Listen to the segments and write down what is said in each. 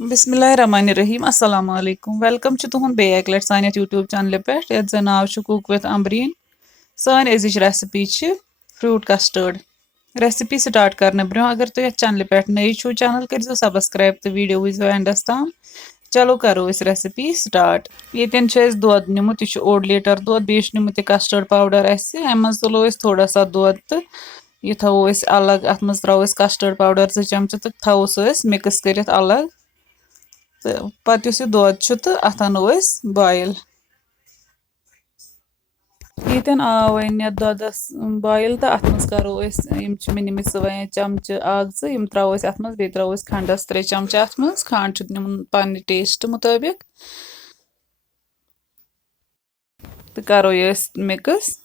बिस्मिल्लाहिर्रहमानिर्रहीम अस्सलाम वालेकुम वेलकम तुहद बे एक लट सान यूट्यूब चैनल पे ये जन नाव कुक विथ अम्बरीन सान अजिच recipe fruit custard recipe start करने ब्रो अगर तुम ये चैनल पे नई छो चैनल कर सब्सक्राइब तो वीडियो वो एंडस तम चलो करो इस रेसिपी स्टार्ट ये दुध निमुत यह 1 लीटर दुध बेस निमुत कस्टर्ड पाउडर अम मज तुलो थोड़ा सा दुध तो यह थो अलग अत मज त्रो कस्टर्ड पाउडर 2 चमच तो थो सो मिक्स कर अलग तो पत यह दुध तो अत अनो बॉयल यन आव वन दुधस बॉयल तो अत मज करो मे निमित वन चमच 1 2 त्रो अत मज बे त्रो खंडस 3 चमच अत मज खंड निमुन पन्ने टेस्ट मुताबिक तो करो ये मिक्स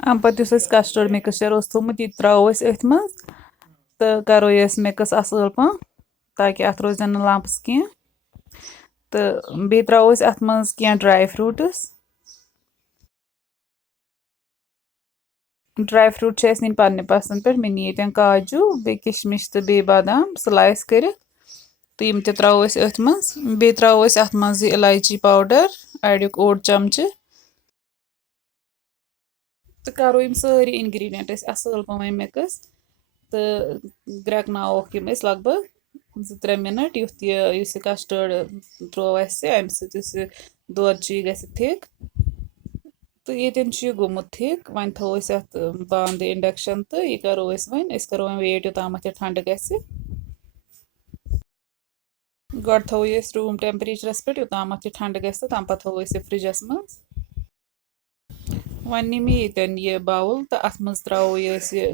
अम पत कस्टर्ड मिक्सचर थोमुत यह त्रो अथ मज तो करो ये मिक्स असल पह ताकि अत रोज लम्प्स कह तो बे त्रो अत मज कह ड्राई फ्रूट्स ड्राई फ्रूट नी पन्ने पसंद पे मे नी ये काजू बे किशमिश तो बे बादाम स्लाइस कर तो यम त्रो अथ मज बे त्रो अत मज इलायची पाउडर अड़ुक 1 चमच तो करो यम सारी इंग्रेडिएंट असल पह मिक्स तो ग्रेकनावोक यम लग भग 2 3 मिनट युथ यह कस्टर्ड त्रो अम सह दुध ग थिक तो ये गोमुत थिक वन थो अत बंद इंडक्शन तो यह करो करो वेट योताम यह ठंड ग गड थो रूम टेम्परेचरस पे योताम यह ठंड ग तम पे थो फ्रिजस मज वन नी मे ये बाउल तो अत मज त्रो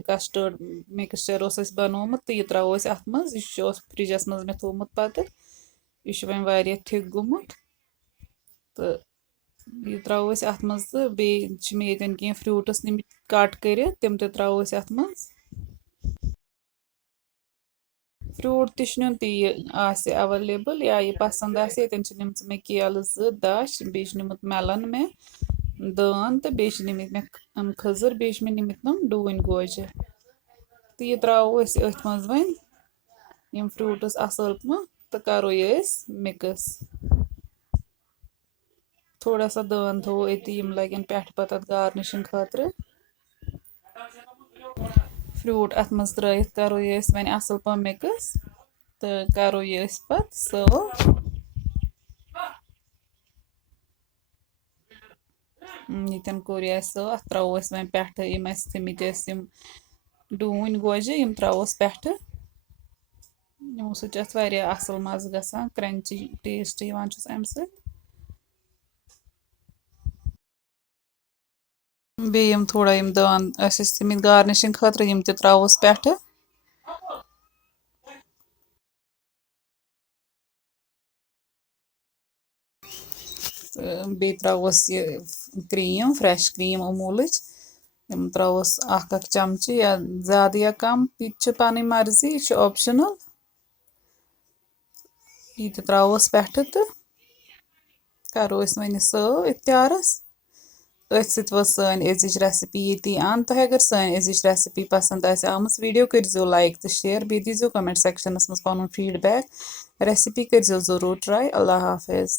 कस्टर्ड मिक्सचर बनोमुत तो यह त्रो अत मज यह फ्रिजस मज मे थोमुत पत यह वन थिक गोमुत तो यह त्रो अत मज तो बे मे कह फ्रूट्स निम कट कर तम त्रो अत मज फ्रूट तुन अवेलेबल या यह पसंद निम मे केल 2 10 बे निमुत मेलन मे दान तो बे निमित मे खजर बे मे निमित नम डून गोजे तो यह त्रो अथ मज वन यम फ्रूट्स असल पह तो करो ये मिक्स थोड़ा सा दान थो अति यम लगन पे पत गार्निशिंग खातर फ्रूट अत मज त्रयित करो ये वन असल पह मिक्स तो करो ये पत सर्व यन कोर यह सर्व अत त्रो वन पे यम थमित डून गोजे यम त्रोस पे यमो सत असल मज ग क्रंची टेस्ट अम बे थोड़ा यम दान थमित गार्निशिंग खातर यम त्रोस पे बे त्रोस क्रीम फ्रेश क्रीम अमूल त्रोस 1 1 चमच या ज्यादा या कम यह पन मर्जी यह ऑप्शनल यह त्रोस पे तो करो वन सर्व इफ्तारस अथ सान अजिच रेसिपी ये अंत तो अगर सान अजिच रेसिपी पसंद आम वीडियो करो लाइक तो शेयर बे दीजिए कमेंट सेक्शनस मज पन फीडबैक रेसिपी करो जरूर ट्राई अल्लाह हाफिज़।